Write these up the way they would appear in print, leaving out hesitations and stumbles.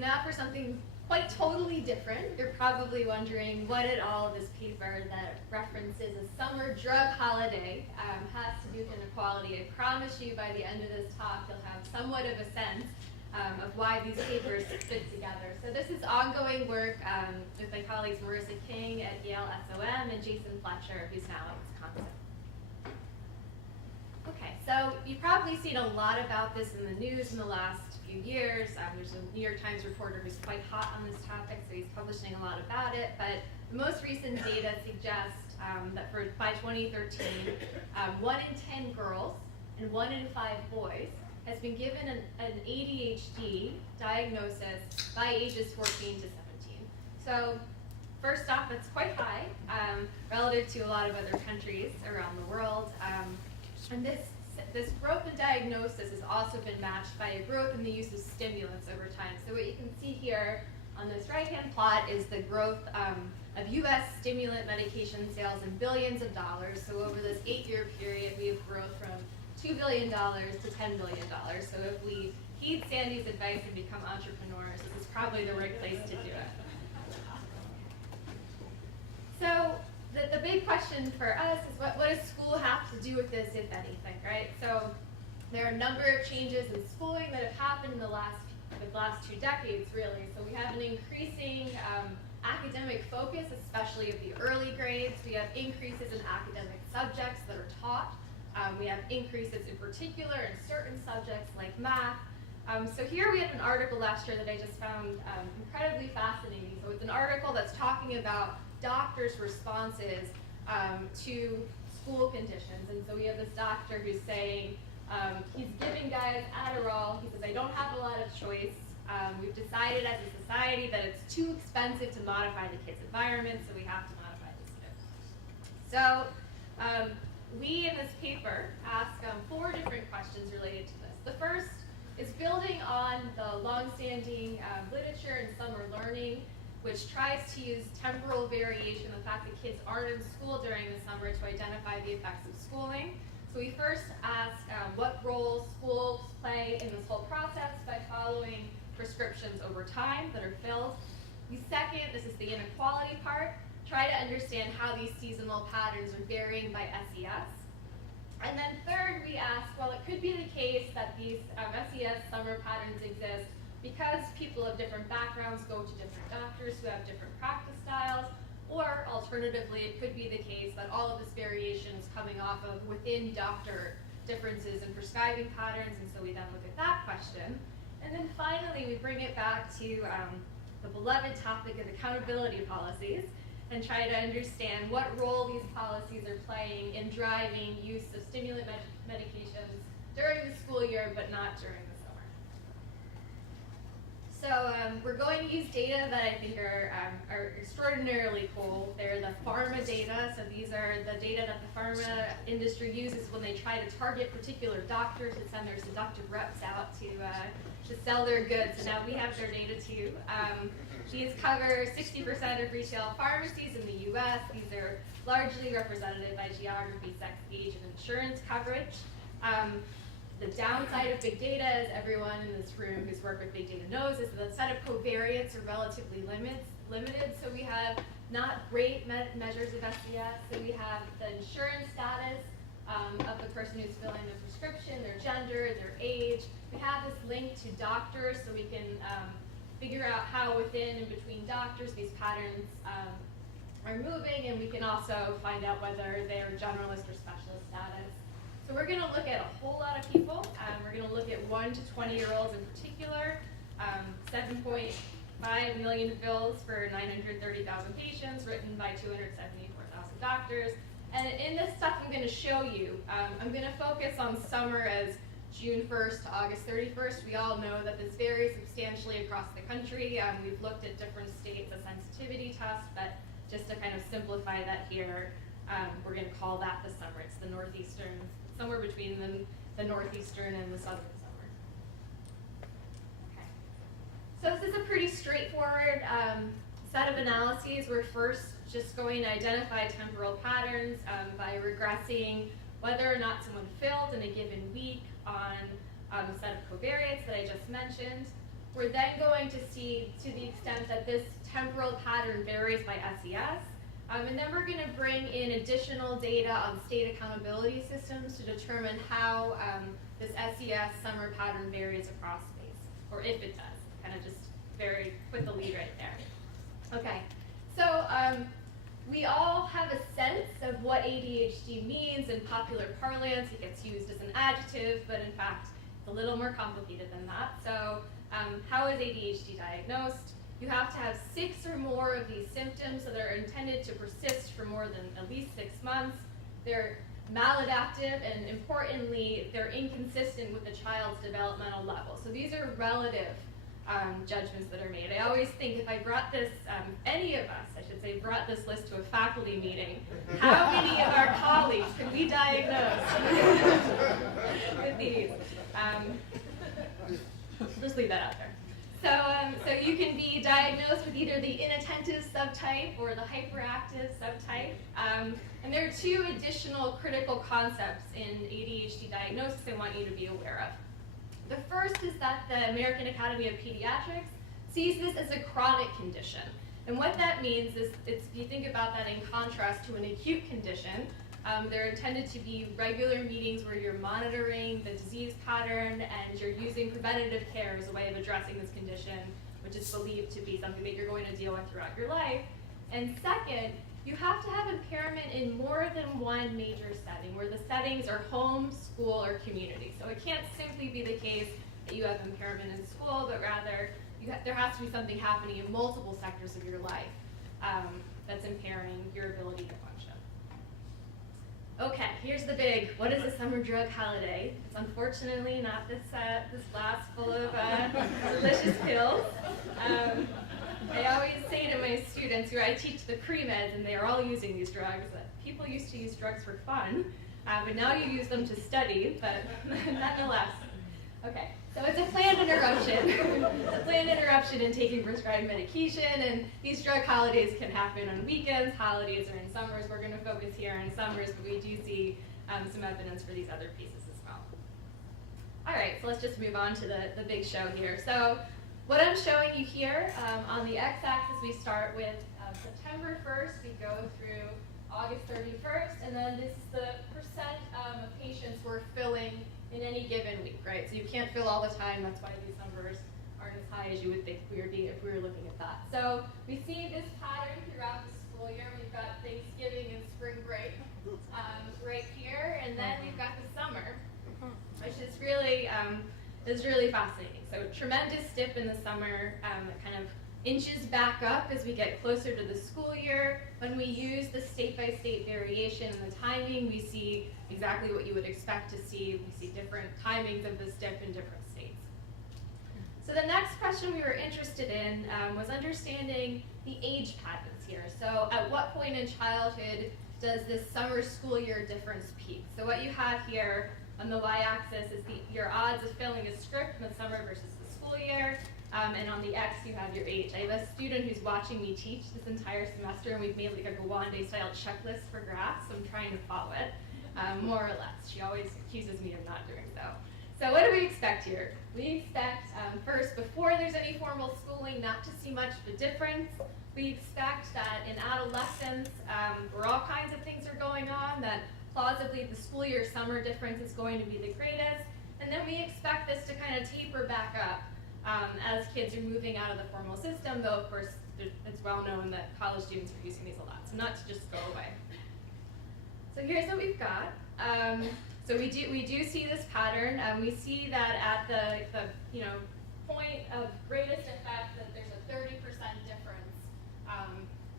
now for something quite totally different. You're probably wondering what at all this paper that references a summer drug holiday has to do with inequality. I promise you by the end of this talk you'll have somewhat of a sense of why these papers fit together. So this is ongoing work with my colleagues Marissa King at Yale SOM and Jason Fletcher, who's now at Wisconsin. Okay, so you've probably seen a lot about this in the news in the last few years. There's a New York Times reporter who's quite hot on this topic, so he's publishing a lot about it. But the most recent data suggests that by 2013, 1 in 10 girls and 1 in 5 boys has been given an ADHD diagnosis by ages 14 to 17. So first off, that's quite high relative to a lot of other countries around the world. And this growth in diagnosis has also been matched by a growth in the use of stimulants over time. So what you can see here on this right-hand plot is the growth of U.S. stimulant medication sales in billions of dollars. So over this 8-year period, we have growth from $2 billion to $10 billion. So if we heed Sandy's advice and become entrepreneurs, this is probably the right place to do it. So the big question for us is what does school have to do with this, if anything, right? So there are a number of changes in schooling that have happened in the last 2 decades, really. So we have an increasing academic focus, especially of the early grades. We have increases in academic subjects that are taught. We have increases in particular in certain subjects like math. So here we have an article last year that I just found incredibly fascinating. So it's an article that's talking about doctors' responses to school conditions. And so we have this doctor who's saying, he's giving guys Adderall. He says, I don't have a lot of choice. We've decided as a society that it's too expensive to modify the kid's environment, so we have to modify this kid. So we in this paper ask 4 different questions related to this. The first is building on the longstanding literature in summer learning, which tries to use temporal variation, the fact that kids aren't in school during the summer, to identify the effects of schooling. So we first ask what role schools play in this whole process by following prescriptions over time that are filled. The second, this is the inequality part, try to understand how these seasonal patterns are varying by SES. And then third, we ask, well, it could be the case that these SES summer patterns exist because people of different backgrounds go to different doctors who have different practice styles, or alternatively, it could be the case that all of this variation is coming off of within doctor differences in prescribing patterns, and so we then look at that question. And then finally, we bring it back to the beloved topic of accountability policies and try to understand what role these policies are playing in driving use of stimulant medications during the school year, but not during the summer. So we're going to use data that I think are extraordinarily cool. They're the Pharma Data. So these are the data that the pharma industry uses when they try to target particular doctors and send their seductive reps out to sell their goods. So now we have their data too. These cover 60% of retail pharmacies in the US. These are largely represented by geography, sex, age, and insurance coverage. The downside of big data, as everyone in this room who's worked with big data knows, is that the set of covariates are relatively limited. So we have not great measures of SES. So we have the insurance status of the person who's filling the prescription, their gender, their age. We have this link to doctors, so we can figure out how within and between doctors these patterns are moving, and we can also find out whether they're generalist or specialist status. So we're going to look at a whole lot of people. We're going to look at 1 to 20-year-olds in particular, 7.5 million bills for 930,000 patients written by 274,000 doctors. And in this stuff I'm going to show you, I'm going to focus on summer as June 1st to August 31st. We all know that this varies substantially across the country. We've looked at different states as sensitivity tests, but just to kind of simplify that here, we're going to call that the summer. It's the northeastern, somewhere between the northeastern and the southern summer. Okay. So this is a pretty straightforward set of analyses. We're first just going to identify temporal patterns by regressing whether or not someone filled in a given week on the set of covariates that I just mentioned. we're then going to see to the extent that this temporal pattern varies by SES. And then we're going to bring in additional data on state accountability systems to determine how this SES summer pattern varies across space, or if it does. Kind of just very put the lead right there. Okay, so we all have a sense of what ADHD means in popular parlance. It gets used as an adjective, but in fact, it's a little more complicated than that. So how is ADHD diagnosed? You have to have 6 or more of these symptoms that are intended to persist for more than at least 6 months. They're maladaptive, and importantly, they're inconsistent with the child's developmental level. So these are relative judgments that are made. I always think if I brought this, any of us, I should say, brought this list to a faculty meeting, how many of our colleagues could we diagnose with these? Just leave that out there. So you can be diagnosed with either the inattentive subtype or the hyperactive subtype. And there are 2 additional critical concepts in ADHD diagnosis I want you to be aware of. The first is that the American Academy of Pediatrics sees this as a chronic condition. And what that means is, if you think about that in contrast to an acute condition, they're intended to be regular meetings where you're monitoring the disease pattern and you're using preventative care as a way of addressing this condition, which is believed to be something that you're going to deal with throughout your life. And second, you have to have impairment in more than one major setting, where the settings are home, school, or community. So it can't simply be the case that you have impairment in school, but rather there has to be something happening in multiple sectors of your life that's impairing your ability to function. Okay, here's the big, what is a summer drug holiday? It's unfortunately not this glass full of delicious pills. I always say to my students, who I teach the pre-meds, and they are all using these drugs, that people used to use drugs for fun, but now you use them to study, but nonetheless. Okay, so it's a planned interruption. It's a planned interruption in taking prescribed medication, and these drug holidays can happen on weekends. Holidays are in summers. We're going to focus here on summers, but we do see some evidence for these other pieces as well. All right, so let's just move on to the big show here. So what I'm showing you here, on the x-axis we start with September 1st, we go through August 31st, and then this is the percent of patients we're filling in any given week, right? So you can't fill all the time, that's why these numbers aren't as high as you would think we would be if we were looking at that. So we see this pattern throughout the school year. We've got Thanksgiving and spring break right here, and then we've got the summer, which is really fascinating. So tremendous dip in the summer, it kind of inches back up as we get closer to the school year. When we use the state-by-state variation and the timing, we see exactly what you would expect to see. We see different timings of this dip in different states. So the next question we were interested in was understanding the age patterns here. So at what point in childhood does this summer school year difference peak? So what you have here on the y-axis is your odds of filling a script in the summer versus the school year. And on the X, you have your age. I have a student who's watching me teach this entire semester, and we've made like a Gawande-style checklist for graphs, so I'm trying to follow it, more or less. She always accuses me of not doing so. So what do we expect here? We expect, first, before there's any formal schooling, not to see much of a difference. We expect that in adolescence, where all kinds of things are going on, that plausibly the school year summer difference is going to be the greatest. And then we expect this to kind of taper back up as kids are moving out of the formal system, though of course it's well known that college students are using these a lot, so not to just go away. So here's what we've got. So we do see this pattern. We see that at the point of greatest effect, that there's a 30% difference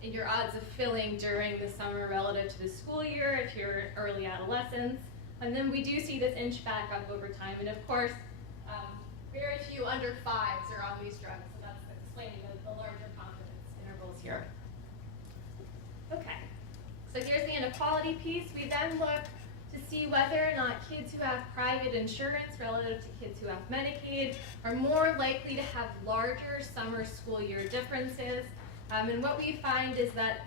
in your odds of filling during the summer relative to the school year if you're early adolescence. And then we do see this inch back up over time, and of course, very few under 5s are on these drugs, so that's explaining the larger confidence intervals here. Okay, so here's the inequality piece. We then look to see whether or not kids who have private insurance relative to kids who have Medicaid are more likely to have larger summer school year differences. And what we find is that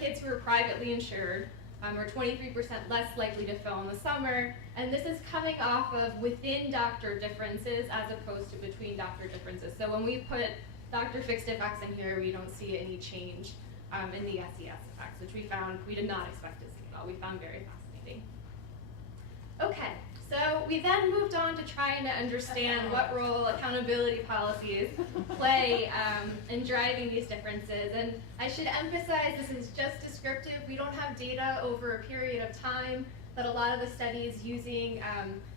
kids who are privately insured or 23% less likely to fill in the summer, and this is coming off of within doctor differences as opposed to between doctor differences. So when we put doctor fixed effects in here, we don't see any change in the SES effects, which we did not expect to see at all. We found very fascinating. Okay, so we then moved on to trying to understand what role accountability policies play in driving these differences. And I should emphasize this is just descriptive. We don't have data over a period of time that a lot of the studies using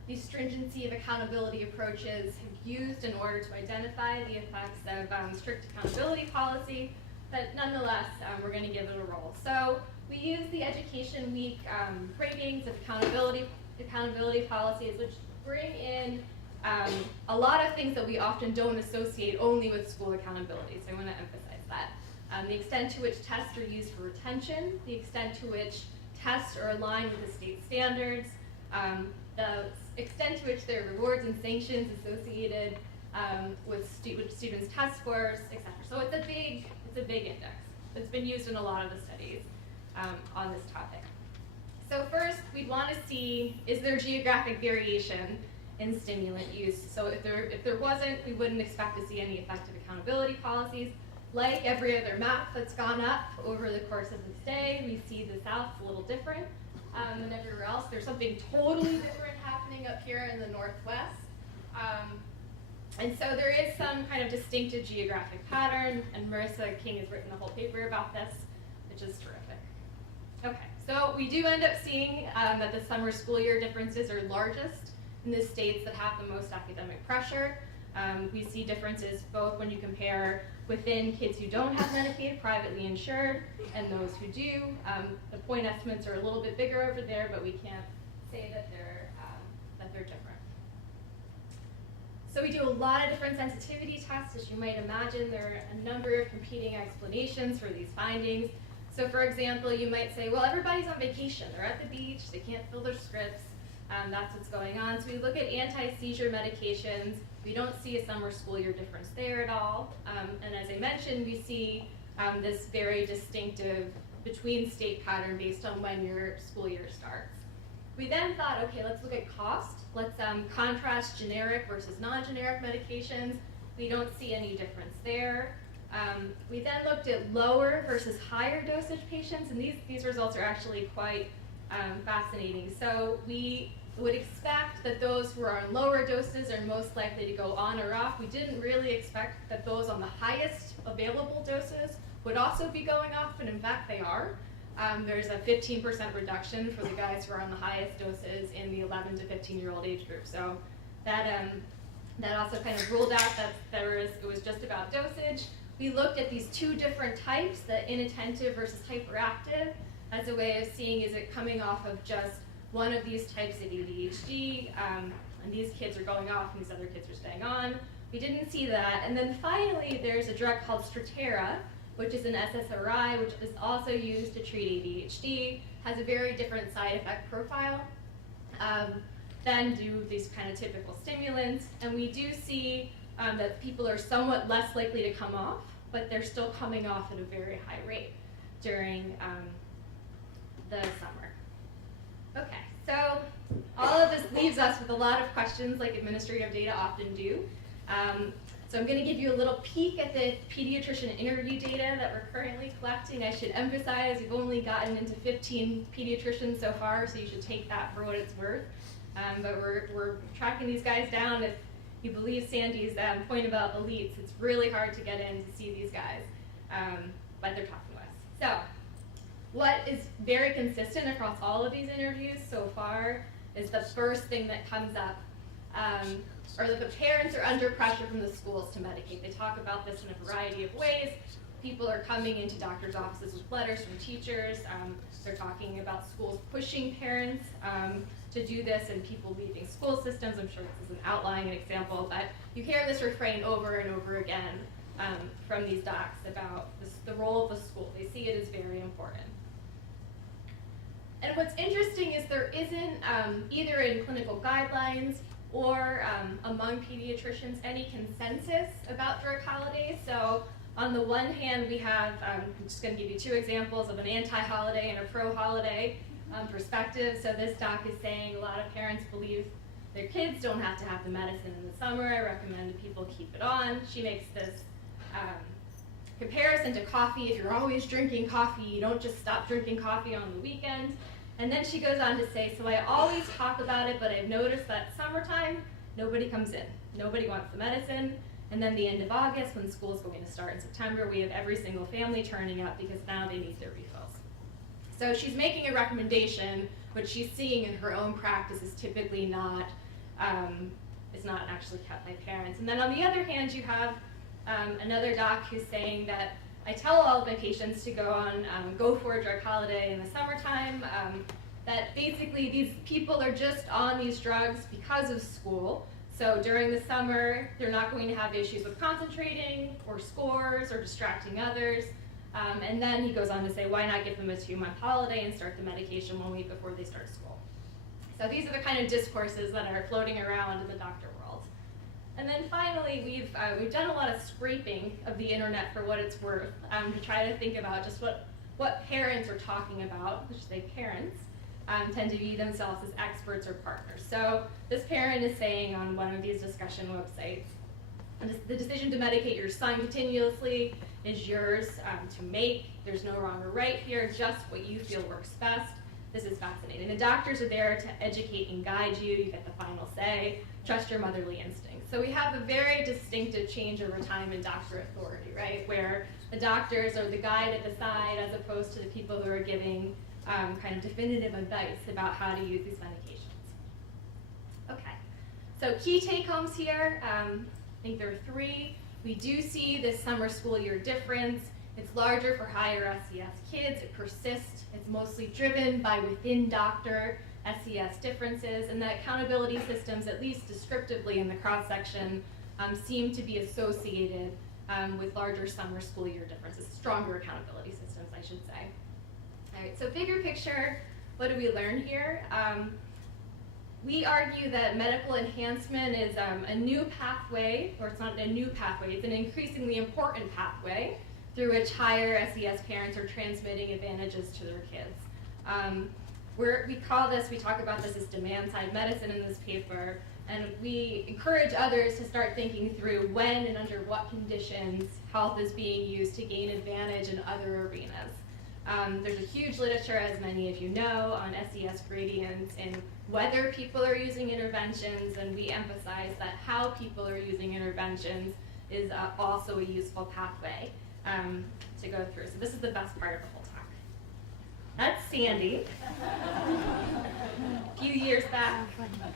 these stringency of accountability approaches have used in order to identify the effects of strict accountability policy. But nonetheless, we're going to give it a roll. So we use the Education Week ratings of accountability policies, which bring in a lot of things that we often don't associate only with school accountability. So I want to emphasize that. The extent to which tests are used for retention, the extent to which tests are aligned with the state standards, the extent to which there are rewards and sanctions associated with students' test scores, etc. So it's a big index. It's been used in a lot of the studies on this topic. So first, we'd want to see, is there geographic variation in stimulant use? So if there wasn't, we wouldn't expect to see any effective accountability policies. Like every other map that's gone up over the course of this day, we see the South's a little different than everywhere else. There's something totally different happening up here in the Northwest. And so there is some kind of distinctive geographic pattern, and Marissa King has written a whole paper about this, which is terrific. Okay, so we do end up seeing that the summer school year differences are largest in the states that have the most academic pressure. We see differences both when you compare within kids who don't have Medicaid, privately insured, and those who do. The point estimates are a little bit bigger over there, but we can't say that they're different. So we do a lot of different sensitivity tests. As you might imagine, there are a number of competing explanations for these findings. So for example, you might say, well, everybody's on vacation. They're at the beach. They can't fill their scripts. That's what's going on. So we look at anti-seizure medications. We don't see a summer school year difference there at all. And as I mentioned, we see this very distinctive between state pattern based on when your school year starts. We then thought, okay, let's look at cost. Let's contrast generic versus non-generic medications. We don't see any difference there. We then looked at lower versus higher dosage patients, and these results are actually quite fascinating. So we would expect that those who are on lower doses are most likely to go on or off. We didn't really expect that those on the highest available doses would also be going off, but in fact they are. There's a 15% reduction for the guys who are on the highest doses in the 11 to 15-year-old age group. So that also kind of ruled out that it was just about dosage. We looked at these two different types, the inattentive versus hyperactive, as a way of seeing is it coming off of just one of these types of ADHD, and these kids are going off and these other kids are staying on. We didn't see that. And then finally, there's a drug called Strattera, which is an SSRI, which is also used to treat ADHD, has a very different side effect profile than do these kind of typical stimulants. And we do see that people are somewhat less likely to come off, but they're still coming off at a very high rate during the summer. Okay, so all of this leaves us with a lot of questions like administrative data often do. So I'm going to give you a little peek at the pediatrician interview data that we're currently collecting. I should emphasize we've only gotten into 15 pediatricians so far, so you should take that for what it's worth. But we're tracking these guys down. If you believe Sandy's point about elites, it's really hard to get in to see these guys, but they're talking to us. So what is very consistent across all of these interviews so far is the first thing that comes up, or that the parents are under pressure from the schools to medicate. They talk about this in a variety of ways. People are coming into doctors' offices with letters from teachers. They're talking about schools pushing parents to do this and people leaving school systems. I'm sure this is an outlying example, but you hear this refrain over and over again from these docs about the role of the school. They see it as very important. And what's interesting is there isn't, either in clinical guidelines or among pediatricians, any consensus about drug holidays. So on the one hand, we have, I'm just going to give you two examples of an anti-holiday and a pro-holiday. perspective. So this doc is saying a lot of parents believe their kids don't have to have the medicine in the summer. I recommend that people keep it on. She makes this comparison to coffee. If you're always drinking coffee, you don't just stop drinking coffee on the weekend. And then she goes on to say, so I always talk about it, but I've noticed that summertime, nobody comes in. Nobody wants the medicine. And then the end of August, when school's going to start in September, we have every single family turning up because now they need their refills. So she's making a recommendation, what she's seeing in her own practice is typically not, is not actually kept by parents. And then on the other hand, you have another doc who's saying that I tell all of my patients to go for a drug holiday in the summertime, that basically these people are just on these drugs because of school. So during the summer, they're not going to have issues with concentrating or scores or distracting others. And then he goes on to say, why not give them a 2-month holiday and start the medication 1 week before they start school? So these are the kind of discourses that are floating around in the doctor world. And then finally, we've done a lot of scraping of the internet for what it's worth to try to think about just what parents are talking about, which they parents, tend to view themselves as experts or partners. So this parent is saying on one of these discussion websites, the decision to medicate your son continuously is yours to make. There's no wrong or right here, just what you feel works best. This is fascinating. The doctors are there to educate and guide you. You get the final say. Trust your motherly instinct. So we have a very distinctive change over time in doctor authority, right? Where the doctors are the guide at the side as opposed to the people who are giving kind of definitive advice about how to use these medications. Okay, so key take-homes here. I think there are 3. We do see this summer school year difference. It's larger for higher SES kids. It persists. It's mostly driven by within doctor SES differences, and the accountability systems, at least descriptively in the cross-section, seem to be associated with larger summer school year differences, stronger accountability systems, I should say. All right, so bigger picture, what do we learn here? We argue that medical enhancement is a new pathway, or it's not a new pathway, it's an increasingly important pathway through which higher SES parents are transmitting advantages to their kids. We talk about this as demand-side medicine in this paper, and we encourage others to start thinking through when and under what conditions health is being used to gain advantage in other arenas. There's a huge literature, as many of you know, on SES gradients and whether people are using interventions, and we emphasize that how people are using interventions is also a useful pathway to go through. So this is the best part of the whole talk. That's Sandy, a few years back,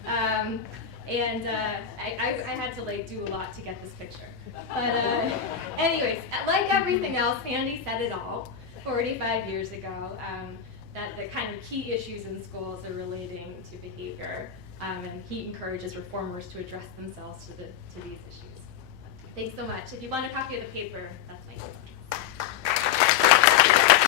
and I had to do a lot to get this picture. But anyways, like everything else, Sandy said it all 45 years ago, that the kind of key issues in schools are relating to behavior, and he encourages reformers to address themselves to these issues. Thanks so much. If you want a copy of the paper, that's my email.